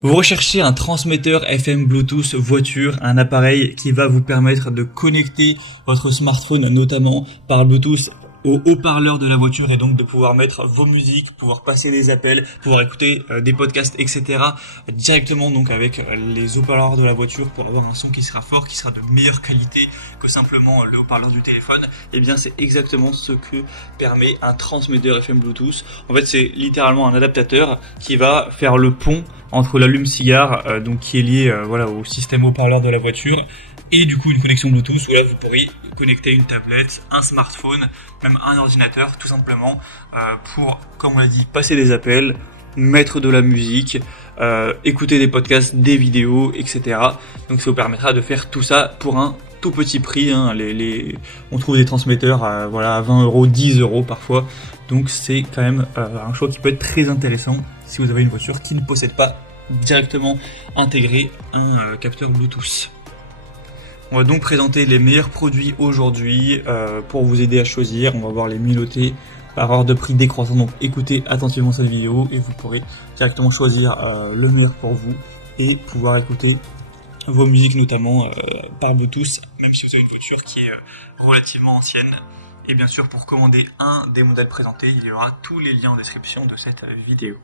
Vous recherchez un transmetteur FM Bluetooth voiture, un appareil qui va vous permettre de connecter votre smartphone notamment par Bluetooth au haut-parleur de la voiture et donc de pouvoir mettre vos musiques, pouvoir passer des appels, pouvoir écouter des podcasts, etc. directement donc avec les haut-parleurs de la voiture pour avoir un son qui sera fort, qui sera de meilleure qualité que simplement le haut-parleur du téléphone. Et bien c'est exactement ce que permet un transmetteur FM Bluetooth. En fait c'est littéralement un adaptateur qui va faire le pont entre l'allume-cigare donc qui est lié au système haut-parleur de la voiture et du coup une connexion Bluetooth où là vous pourrez connecter une tablette, un smartphone, même un ordinateur tout simplement pour, comme on l'a dit, passer des appels, mettre de la musique, écouter des podcasts, des vidéos, etc. Donc ça vous permettra de faire tout ça pour un tout petit prix. On trouve des transmetteurs à 20 €, 10 € parfois. Donc c'est quand même un choix qui peut être très intéressant si vous avez une voiture qui ne possède pas directement intégré un capteur Bluetooth. On va donc présenter les meilleurs produits aujourd'hui pour vous aider à choisir. On va voir les miloter par ordre de prix décroissant. Donc écoutez attentivement cette vidéo et vous pourrez directement choisir le meilleur pour vous et pouvoir écouter vos musiques notamment par Bluetooth, même si vous avez une voiture qui est relativement ancienne. Et bien sûr, pour commander un des modèles présentés, il y aura tous les liens en description de cette vidéo.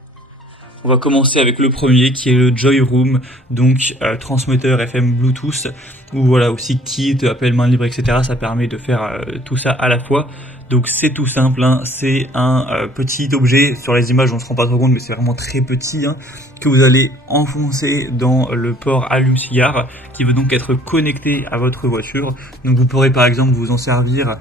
On va commencer avec le premier qui est le Joy Room, donc transmetteur FM Bluetooth, ou voilà aussi kit, appel main libre, etc. Ça permet de faire tout ça à la fois. Donc c'est tout simple, c'est un petit objet, sur les images on se rend pas trop compte mais c'est vraiment très petit, que vous allez enfoncer dans le port allume-cigare qui va donc être connecté à votre voiture. Donc vous pourrez par exemple vous en servir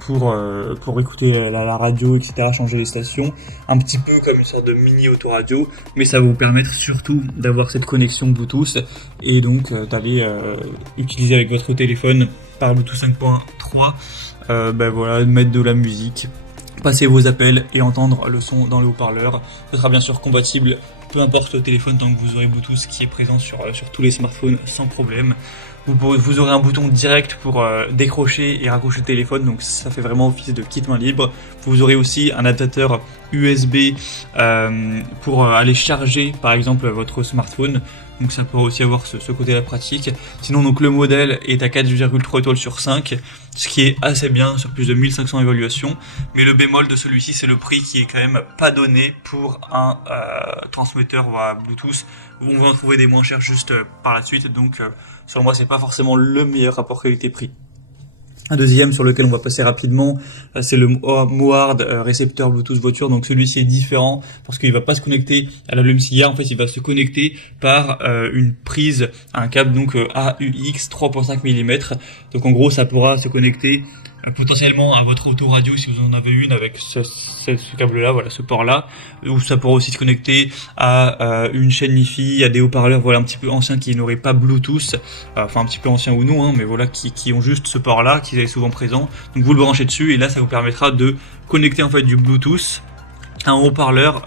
pour écouter la radio, etc., changer les stations, un petit peu comme une sorte de mini autoradio, mais ça va vous permettre surtout d'avoir cette connexion Bluetooth et donc d'aller utiliser avec votre téléphone par Bluetooth 5.3 mettre de la musique, passer vos appels et entendre le son dans le haut-parleur. Ce sera bien sûr compatible, peu importe le téléphone, tant que vous aurez Bluetooth qui est présent sur tous les smartphones sans problème. Vous aurez un bouton direct pour décrocher et raccrocher le téléphone, donc ça fait vraiment office de kit main libre. Vous aurez aussi un adaptateur USB pour aller charger par exemple votre smartphone. Donc ça peut aussi avoir ce côté-là pratique. Sinon donc le modèle est à 4,3 étoiles sur 5, ce qui est assez bien sur plus de 1500 évaluations. Mais le bémol de celui-ci c'est le prix qui est quand même pas donné pour un transmetteur Bluetooth. On va en trouver des moins chers juste par la suite, donc selon moi c'est pas forcément le meilleur rapport qualité-prix. Un deuxième sur lequel on va passer rapidement, c'est le Mohard récepteur Bluetooth voiture. Donc celui-ci est différent parce qu'il va pas se connecter à l'allume-cigare. En fait, il va se connecter par une prise, un câble donc AUX 3.5 mm. Donc en gros, ça pourra se connecter potentiellement à votre autoradio si vous en avez une avec ce câble-là, ce port-là, ou ça pourra aussi se connecter à une chaîne Wi-Fi, à des haut-parleurs un petit peu anciens qui n'auraient pas Bluetooth, enfin un petit peu anciens ou non, mais qui ont juste ce port-là, qui est souvent présent. Donc vous le branchez dessus et là ça vous permettra de connecter en fait du Bluetooth à un haut-parleur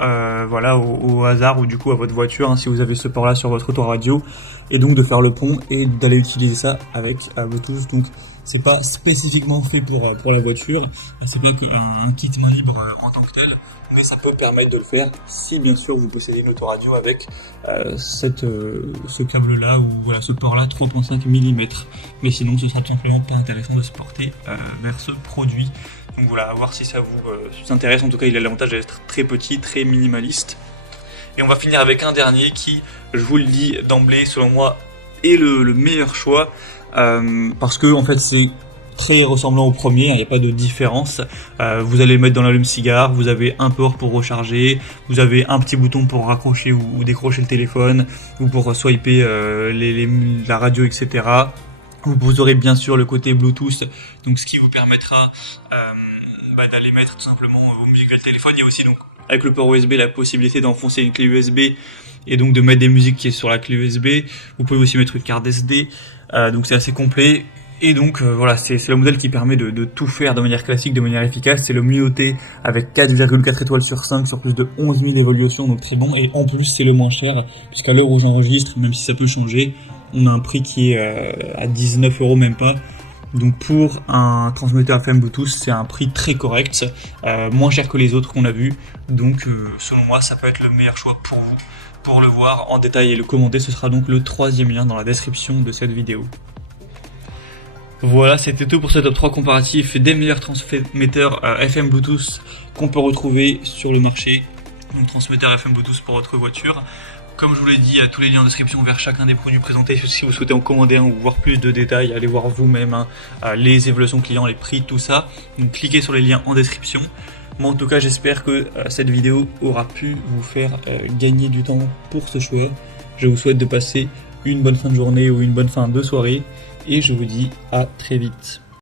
au hasard ou du coup à votre voiture si vous avez ce port-là sur votre autoradio, et donc de faire le pont et d'aller utiliser ça avec Bluetooth. Donc c'est pas spécifiquement fait pour la voiture, c'est pas un kit main libre en tant que tel, mais ça peut permettre de le faire si bien sûr vous possédez une autoradio avec ce câble-là ou ce port-là 3.5 mm. Mais sinon ce sera tout simplement pas intéressant de se porter vers ce produit. Donc à voir si ça vous intéresse. En tout cas il a l'avantage d'être très petit, très minimaliste. Et on va finir avec un dernier qui, je vous le dis d'emblée, selon moi est le meilleur choix. Parce que en fait c'est très ressemblant au premier, il n'y a pas de différence. Vous allez le mettre dans l'allume-cigare, vous avez un port pour recharger, vous avez un petit bouton pour raccrocher ou décrocher le téléphone, ou pour swiper la radio, etc. Vous aurez bien sûr le côté Bluetooth, donc ce qui vous permettra d'aller mettre tout simplement vos musiques vers le téléphone. Il y a aussi donc avec le port USB la possibilité d'enfoncer une clé USB et donc de mettre des musiques qui est sur la clé USB. Vous pouvez aussi mettre une carte SD, donc c'est assez complet. Et donc c'est le modèle qui permet de tout faire de manière classique, de manière efficace. C'est le mieux avec 4,4 étoiles sur 5 sur plus de 11 000 évaluations, donc très bon. Et en plus c'est le moins cher, puisqu'à l'heure où j'enregistre, même si ça peut changer, on a un prix qui est à 19 € même pas. Donc pour un transmetteur FM Bluetooth, c'est un prix très correct, moins cher que les autres qu'on a vus. Donc selon moi, ça peut être le meilleur choix pour vous pour le voir en détail et le commenter, ce sera donc le 3e lien dans la description de cette vidéo. Voilà, c'était tout pour ce top 3 comparatif des meilleurs transmetteurs FM Bluetooth qu'on peut retrouver sur le marché. Donc transmetteur FM Bluetooth pour votre voiture. Comme je vous l'ai dit, tous les liens en description vers chacun des produits présentés. Si vous souhaitez en commander un ou voir plus de détails, allez voir vous-même les évaluations clients, les prix, tout ça. Donc cliquez sur les liens en description. Moi en tout cas, j'espère que cette vidéo aura pu vous faire gagner du temps pour ce choix. Je vous souhaite de passer une bonne fin de journée ou une bonne fin de soirée. Et je vous dis à très vite.